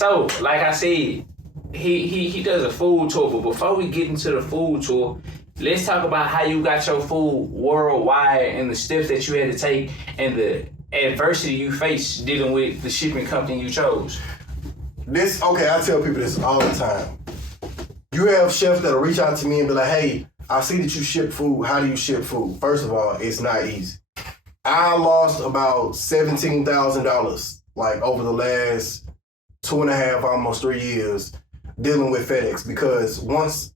So, like I said, he does a food tour, but before we get into the food tour, let's talk about how you got your food worldwide and the steps that you had to take and the adversity you faced dealing with the shipping company you chose. I tell people this all the time. You have chefs that'll reach out to me and be like, hey, I see that you ship food. How do you ship food? First of all, it's not easy. I lost about $17,000 like over the last 2.5, almost 3 years dealing with FedEx, because once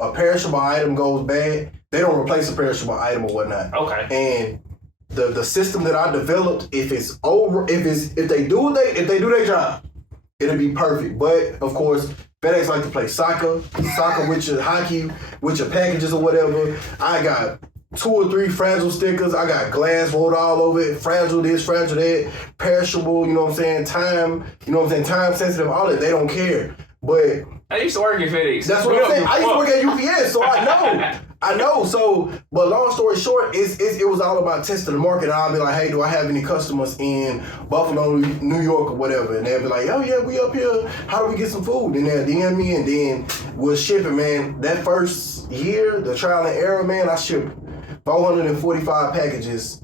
a perishable item goes bad, they don't replace a perishable item or whatnot. Okay. And the system that I developed, if they do their job, it'll be perfect. But of course, FedEx like to play soccer with your hockey, with your packages or whatever. I got 2 or 3 fragile stickers. I got glass rolled all over it. Fragile this, fragile that, perishable, you know what I'm saying? Time, you know what I'm saying? Time sensitive, all that. They don't care. But I used to work at FedEx. That's what I'm saying. I used to work at UPS, so I know. I know. So, but long story short, it was all about testing the market. I'll be like, hey, do I have any customers in Buffalo, New York, or whatever? And they'll be like, oh yeah, we up here. How do we get some food? And they'll DM me, and then we'll ship it, man. That first year, the trial and error, man, I shipped 445 packages,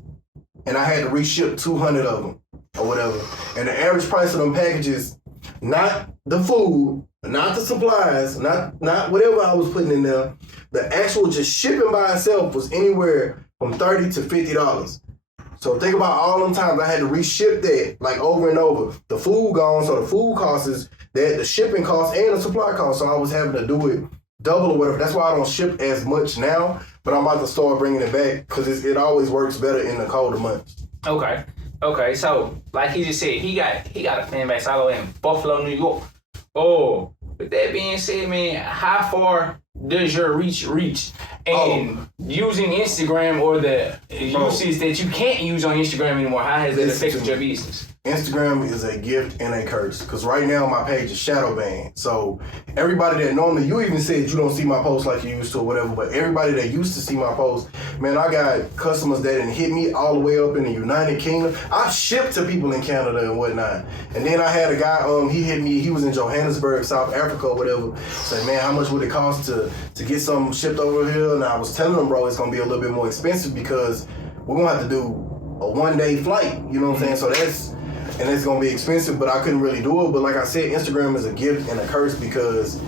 and I had to reship 200 of them or whatever. And the average price of them packages, not the food, not the supplies, not whatever I was putting in there, the actual just shipping by itself was anywhere from $30 to $50. So think about all them times I had to reship that like over and over. The food gone, so the food cost is that, the shipping cost and the supply cost. So I was having to do it double or whatever. That's why I don't ship as much now, but I'm about to start bringing it back because it always works better in the colder months. Okay, so like he just said, he got a fan base all the way in Buffalo, New York. Oh, with that being said, man, how far does your reach? And using Instagram or the uses that you can't use on Instagram anymore, how has that affected your business? Instagram is a gift and a curse, because right now my page is shadow banned. So everybody that normally, you even said you don't see my posts like you used to or whatever, but everybody that used to see my posts, man, I got customers that didn't hit me all the way up in the United Kingdom. I shipped to people in Canada and whatnot. And then I had a guy, he hit me, he was in Johannesburg, South Africa or whatever, said, man, how much would it cost to get something shipped over here? And I was telling him, bro, it's gonna be a little bit more expensive because we're gonna have to do a 1-day flight, you know what I'm saying? So and it's gonna be expensive, but I couldn't really do it. But like I said, Instagram is a gift and a curse because,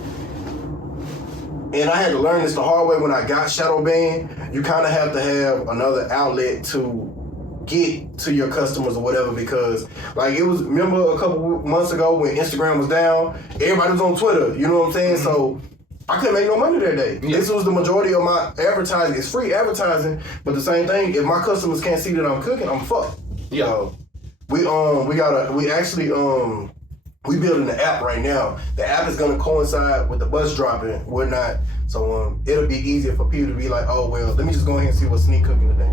and I had to learn this the hard way when I got shadow banned, you kind of have to have another outlet to get to your customers or whatever, because like it was, remember a couple months ago when Instagram was down, everybody was on Twitter, you know what I'm saying? Mm-hmm. So I couldn't make no money that day. Yeah. This was the majority of my advertising. It's free advertising, but the same thing, if my customers can't see that I'm cooking, I'm fucked. Yeah. So, we building the app right now. The app is gonna coincide with the bus dropping, whatnot. So it'll be easier for people to be like, oh well, let me just go ahead and see what Sneak cooking today.